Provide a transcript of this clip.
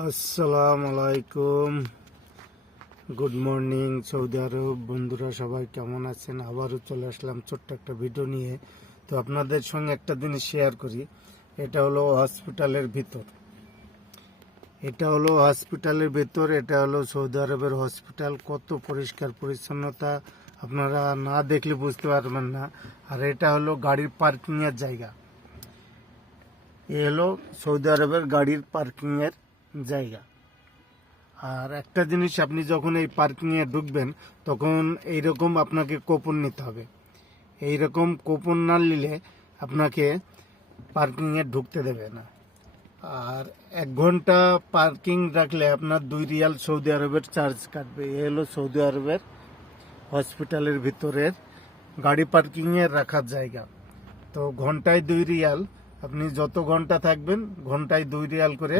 আসসালামু আলাইকুম, good morning Saudi আরব। বন্ধুরা সবাই কেমন আছেন? আবারও চলে আসলাম ছোট্ট একটা ভিডিও নিয়ে। তো আপনাদের সঙ্গে একটা জিনিস শেয়ার করি। এটা হলো হসপিটালের ভিতর, এটা হলো সৌদি আরবের হসপিটাল। কত পরিষ্কার পরিচ্ছন্নতা আপনারা না দেখলে বুঝতে পারবেন না। আর এটা হলো গাড়ির পার্কিংয়ের জায়গা। এ হলো সৌদি আরবের গাড়ির পার্কিংয়ের জায়গা। আর একটা জিনিস, আপনি যখন এই পার্কিংয়ে ঢুকবেন তখন এইরকম আপনাকে কুপন নিতে হবে। এইরকম কুপন না নিলে আপনাকে পার্কিংয়ে ঢুকতে দেবে না। আর 1 ঘন্টা পার্কিং রাখলে আপনার 2 রিয়াল সৌদি আরবের চার্জ কাটবে। এ হলো সৌদি আরবের হসপিটালের ভিতরের গাড়ি পার্কিংয়ে রাখার জায়গা। তো ঘন্টায় 2 রিয়াল, আপনি যত ঘন্টা থাকবেন ঘন্টায় 2 রিয়াল করে